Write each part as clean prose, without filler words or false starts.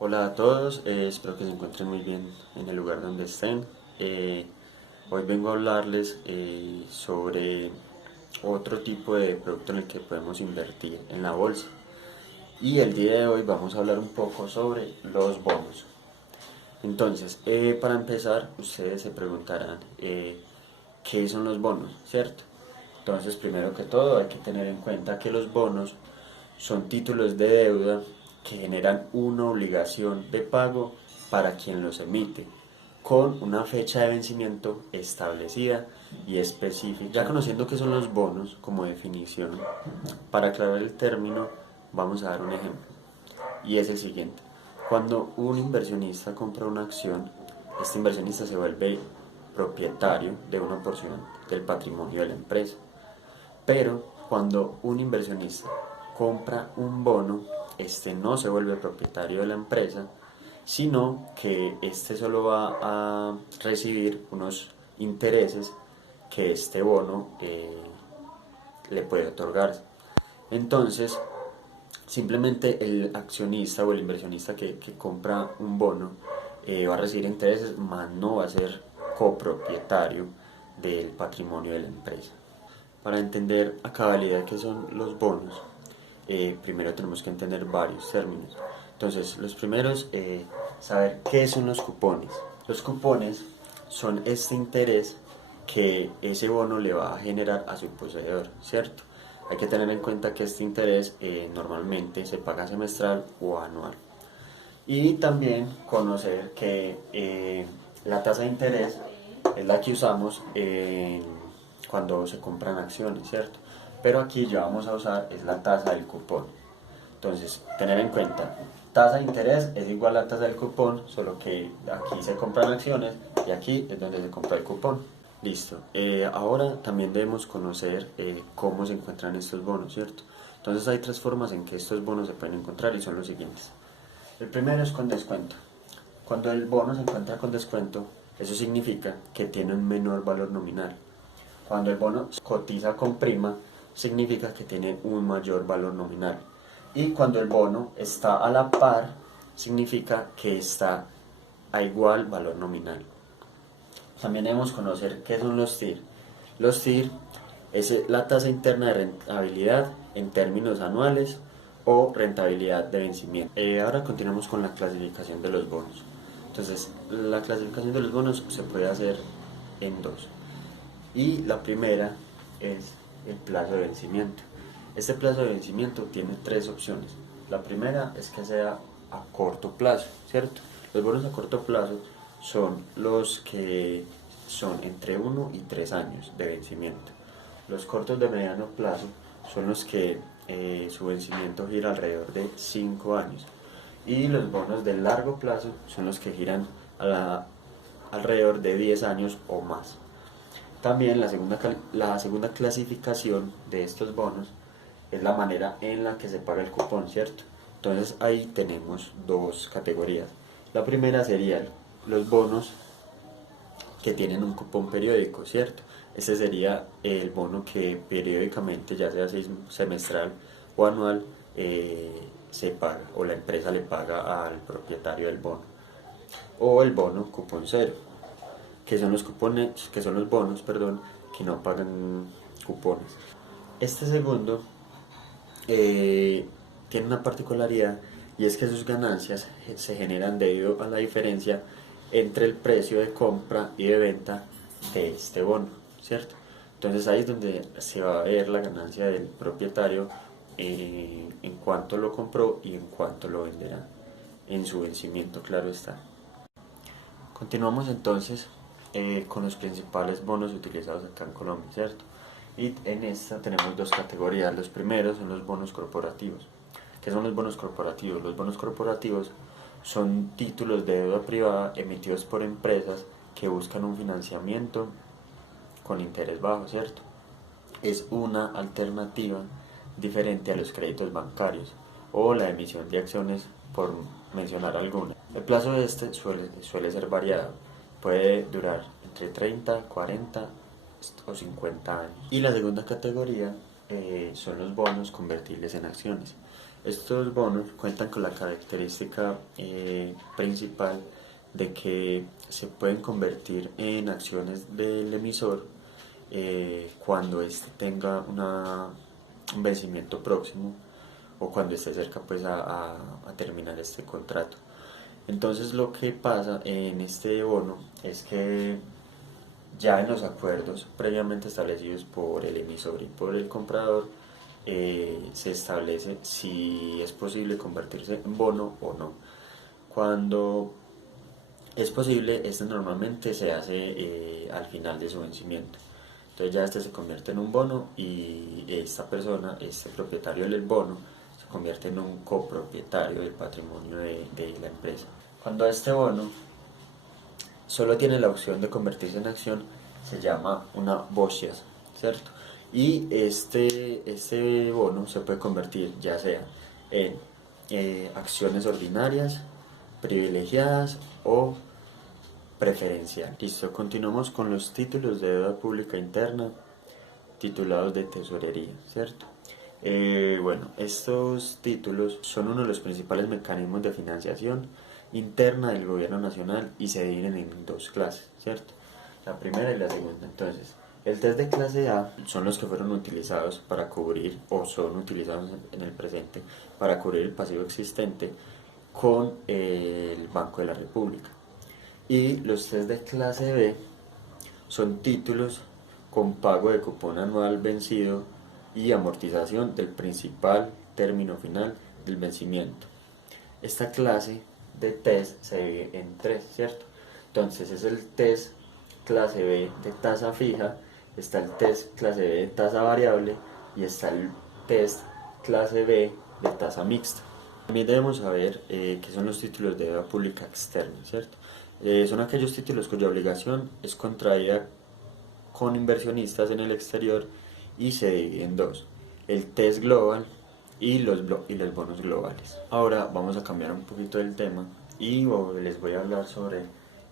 Hola a todos, espero que se encuentren muy bien en el lugar donde estén. Eh, Hoy vengo a hablarles sobre otro tipo de producto en el que podemos invertir en la bolsa. Y el día de hoy vamos a hablar un poco sobre los bonos. Entonces, para empezar, ustedes se preguntarán qué son los bonos, ¿cierto? Entonces, primero que todo, hay que tener en cuenta que los bonos son títulos de deuda que generan una obligación de pago para quien los emite, con una fecha de vencimiento establecida y específica. Ya conociendo qué son los bonos como definición, para aclarar el término, vamos a dar un ejemplo, y es el siguiente. Cuando un inversionista compra una acción, este inversionista se vuelve propietario de una porción del patrimonio de la empresa. Pero cuando un inversionista compra un bono, este no se vuelve propietario de la empresa, sino que este solo va a recibir unos intereses que este bono le puede otorgar. Entonces, simplemente el accionista o el inversionista que compra un bono va a recibir intereses, más no va a ser copropietario del patrimonio de la empresa. Para entender a cabalidad qué son los bonos, primero tenemos que entender varios términos. Entonces, los primeros, saber qué son los cupones. Los cupones son este interés que ese bono le va a generar a su poseedor, ¿cierto? Hay que tener en cuenta que este interés normalmente se paga semestral o anual. Y también conocer que la tasa de interés es la que usamos cuando se compran acciones, ¿cierto? Pero aquí ya vamos a usar es la tasa del cupón. Entonces, tener en cuenta, tasa de interés es igual a la tasa del cupón, solo que aquí se compran acciones y aquí es donde se compra el cupón. Listo. Ahora también debemos conocer cómo se encuentran estos bonos, ¿cierto? Entonces hay tres formas en que estos bonos se pueden encontrar y son los siguientes. El primero es con descuento. Cuando el bono se encuentra con descuento, eso significa que tiene un menor valor nominal. Cuando el bono cotiza con prima, significa que tiene un mayor valor nominal. Y cuando el bono está a la par, significa que está a igual valor nominal. También debemos conocer qué son los TIR. Los TIR es la tasa interna de rentabilidad en términos anuales o rentabilidad de vencimiento. Ahora continuamos con la clasificación de los bonos. Entonces, la clasificación de los bonos se puede hacer en dos. Y la primera es el plazo de vencimiento. Este plazo de vencimiento tiene tres opciones. La primera es que sea a corto plazo, ¿cierto? Los bonos a corto plazo son los que son entre 1 y 3 años de vencimiento. Los cortos de mediano plazo son los que su vencimiento gira alrededor de 5 años. Y los bonos de largo plazo son los que giran alrededor de 10 años o más. También la segunda clasificación de estos bonos es la manera en la que se paga el cupón, ¿cierto? Entonces ahí tenemos dos categorías. La primera sería los bonos que tienen un cupón periódico, ¿cierto? Ese sería el bono que periódicamente, ya sea semestral o anual, se paga o la empresa le paga al propietario del bono. O el bono cupón cero, que son los cupones, que son los bonos, perdón, que no pagan cupones. Este segundo tiene una particularidad y es que sus ganancias se generan debido a la diferencia entre el precio de compra y de venta de este bono, ¿cierto? Entonces ahí es donde se va a ver la ganancia del propietario en cuánto lo compró y en cuánto lo venderá en su vencimiento, claro está. Continuamos entonces con los principales bonos utilizados acá en Colombia, ¿cierto? Y en esta tenemos dos categorías. Los primeros son los bonos corporativos. ¿Qué son los bonos corporativos? Los bonos corporativos son títulos de deuda privada emitidos por empresas que buscan un financiamiento con interés bajo, ¿cierto? Es una alternativa diferente a los créditos bancarios o la emisión de acciones, por mencionar alguna. El plazo de este suele ser variado, puede durar entre 30, 40 o 50 años. Y la segunda categoría son los bonos convertibles en acciones. Estos bonos cuentan con la característica principal de que se pueden convertir en acciones del emisor cuando éste tenga un vencimiento próximo o cuando esté cerca pues a terminar este contrato. Entonces lo que pasa en este bono es que ya en los acuerdos previamente establecidos por el emisor y por el comprador se establece si es posible convertirse en bono o no. Cuando es posible, este normalmente se hace al final de su vencimiento. Entonces ya este se convierte en un bono y esta persona, este propietario del bono, se convierte en un copropietario del patrimonio de la empresa. Cuando este bono solo tiene la opción de convertirse en acción, se llama una BOSIAS, ¿cierto? Y este bono se puede convertir ya sea en acciones ordinarias, privilegiadas o preferencial. Listo, continuamos con los títulos de deuda pública interna titulados de tesorería, ¿cierto? Bueno, estos títulos son uno de los principales mecanismos de financiación interna del gobierno nacional y se dividen en dos clases, ¿cierto? La primera y la segunda. Entonces, el test de clase A son los que fueron utilizados para cubrir o son utilizados en el presente para cubrir el pasivo existente con el Banco de la República. Y los test de clase B son títulos con pago de cupón anual vencido y amortización del principal término final del vencimiento. Esta clase de test se divide en tres, ¿cierto? Entonces es el test clase B de tasa fija, está el test clase B de tasa variable y está el test clase B de tasa mixta. También debemos saber qué son los títulos de deuda pública externa, ¿cierto? Son aquellos títulos cuya obligación es contraída con inversionistas en el exterior y se divide en dos, el TES Global y los bonos globales. Ahora vamos a cambiar un poquito el tema y les voy a hablar sobre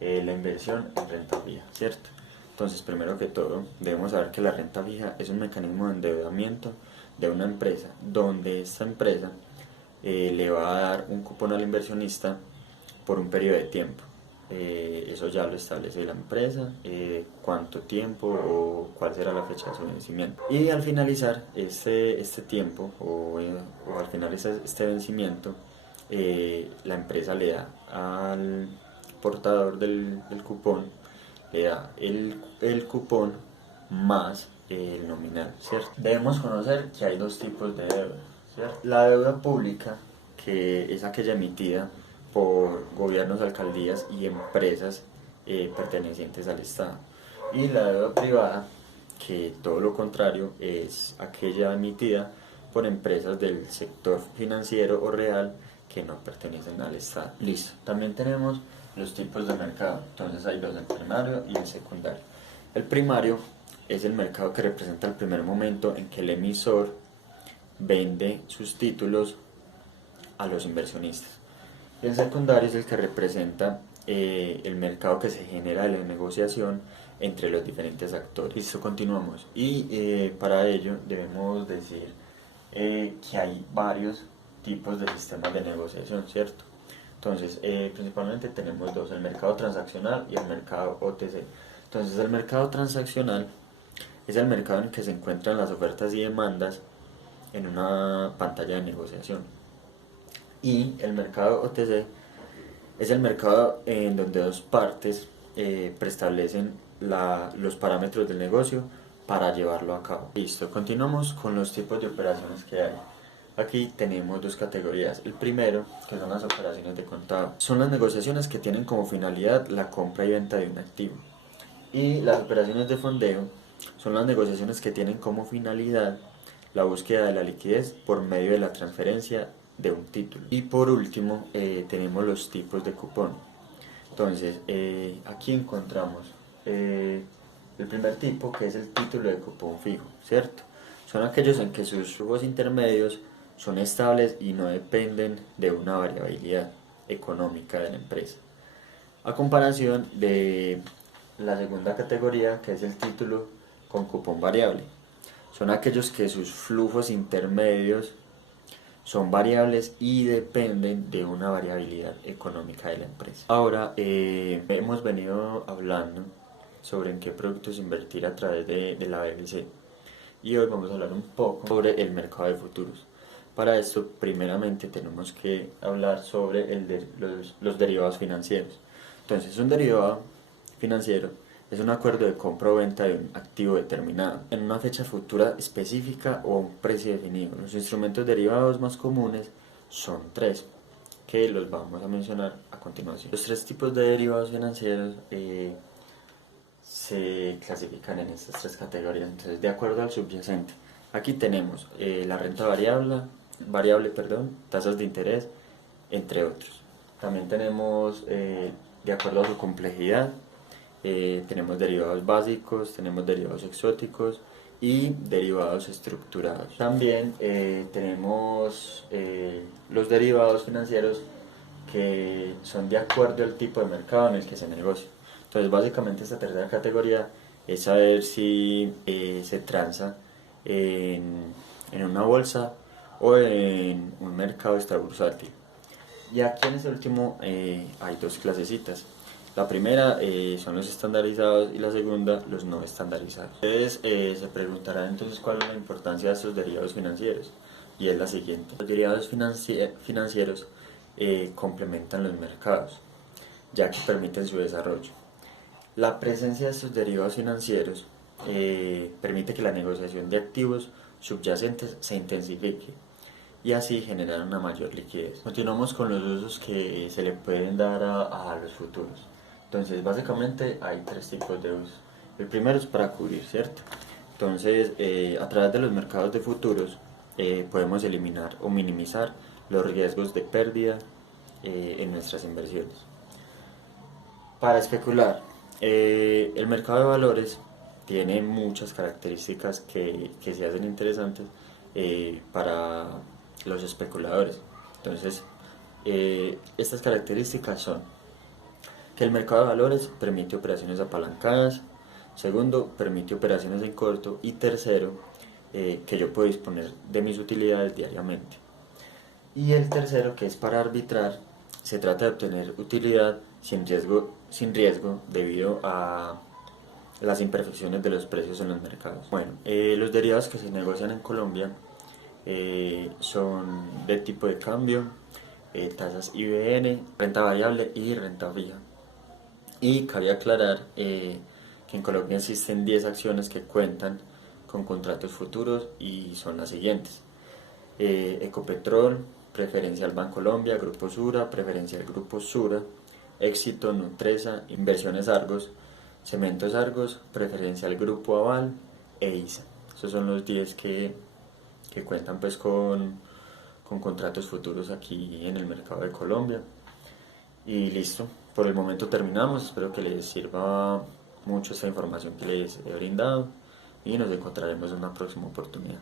la inversión en renta fija, ¿cierto? Entonces, primero que todo, debemos saber que la renta fija es un mecanismo de endeudamiento de una empresa, donde esta empresa le va a dar un cupón al inversionista por un periodo de tiempo. Eso ya lo establece la empresa, cuánto tiempo o cuál será la fecha de su vencimiento. Y al finalizar este tiempo o al finalizar este vencimiento, la empresa le da al portador del cupón, le da el cupón más el nominal, ¿cierto? Debemos conocer que hay dos tipos de deuda, ¿cierto? La deuda pública, que es aquella emitida por gobiernos, alcaldías y empresas pertenecientes al Estado. Y la deuda privada, que todo lo contrario, es aquella emitida por empresas del sector financiero o real que no pertenecen al Estado. Listo. También tenemos los tipos de mercado. Entonces hay dos, el primario y el secundario. El primario es el mercado que representa el primer momento en que el emisor vende sus títulos a los inversionistas. El secundario es el que representa el mercado que se genera de la negociación entre los diferentes actores. Listo, continuamos. Y para ello debemos decir que hay varios tipos de sistemas de negociación, ¿cierto? Entonces, principalmente tenemos dos, el mercado transaccional y el mercado OTC. Entonces, el mercado transaccional es el mercado en el que se encuentran las ofertas y demandas en una pantalla de negociación. Y el mercado OTC es el mercado en donde dos partes preestablecen los parámetros del negocio para llevarlo a cabo. Listo, continuamos con los tipos de operaciones que hay. Aquí tenemos dos categorías. El primero, que son las operaciones de contado, son las negociaciones que tienen como finalidad la compra y venta de un activo. Y las operaciones de fondeo son las negociaciones que tienen como finalidad la búsqueda de la liquidez por medio de la transferencia de un título. Y por último tenemos los tipos de cupón. Entonces aquí encontramos el primer tipo, que es el título de cupón fijo, ¿cierto? Son aquellos en que sus flujos intermedios son estables y no dependen de una variabilidad económica de la empresa. A comparación de la segunda categoría, que es el título con cupón variable. Son aquellos que sus flujos intermedios son variables y dependen de una variabilidad económica de la empresa. Ahora, hemos venido hablando sobre en qué productos invertir a través de la BBC y hoy vamos a hablar un poco sobre el mercado de futuros. Para esto, primeramente tenemos que hablar sobre los derivados financieros. Entonces, un derivado financiero es un acuerdo de compra o venta de un activo determinado en una fecha futura específica o a un precio definido. Los instrumentos derivados más comunes son tres, que los vamos a mencionar a continuación. Los tres tipos de derivados financieros se clasifican en estas tres categorías, entonces de acuerdo al subyacente. Aquí tenemos la renta variable, tasas de interés, entre otros. También tenemos, de acuerdo a su complejidad, tenemos derivados básicos, tenemos derivados exóticos y derivados estructurados. También tenemos los derivados financieros que son de acuerdo al tipo de mercado en el que se negocia. Entonces, básicamente esta tercera categoría es saber si se transa en una bolsa o en un mercado extrabursátil. Y aquí en este último hay dos clasecitas. La primera son los estandarizados y la segunda los no estandarizados. Ustedes se preguntarán entonces cuál es la importancia de estos derivados financieros y es la siguiente. Los derivados financieros complementan los mercados ya que permiten su desarrollo. La presencia de estos derivados financieros permite que la negociación de activos subyacentes se intensifique y así generar una mayor liquidez. Continuamos con los usos que se le pueden dar a los futuros. Entonces, básicamente hay tres tipos de usos. El primero es para cubrir, ¿cierto? Entonces, a través de los mercados de futuros podemos eliminar o minimizar los riesgos de pérdida en nuestras inversiones. Para especular, el mercado de valores tiene muchas características que se hacen interesantes para los especuladores. Entonces, estas características son que el mercado de valores permite operaciones apalancadas, segundo, permite operaciones en corto y tercero, que yo puedo disponer de mis utilidades diariamente. Y el tercero, que es para arbitrar, se trata de obtener utilidad sin riesgo debido a las imperfecciones de los precios en los mercados. Bueno, los derivados que se negocian en Colombia son de tipo de cambio, tasas IBN, renta variable y renta fija. Y cabe aclarar que en Colombia existen 10 acciones que cuentan con contratos futuros y son las siguientes. Ecopetrol, Preferencial Bancolombia, Grupo Sura, Preferencial Grupo Sura, Éxito, Nutresa, Inversiones Argos, Cementos Argos, Preferencial Grupo Aval e ISA. Esos son los 10 que cuentan pues con contratos futuros aquí en el mercado de Colombia. Y listo, por el momento terminamos, espero que les sirva mucho esta información que les he brindado y nos encontraremos en una próxima oportunidad.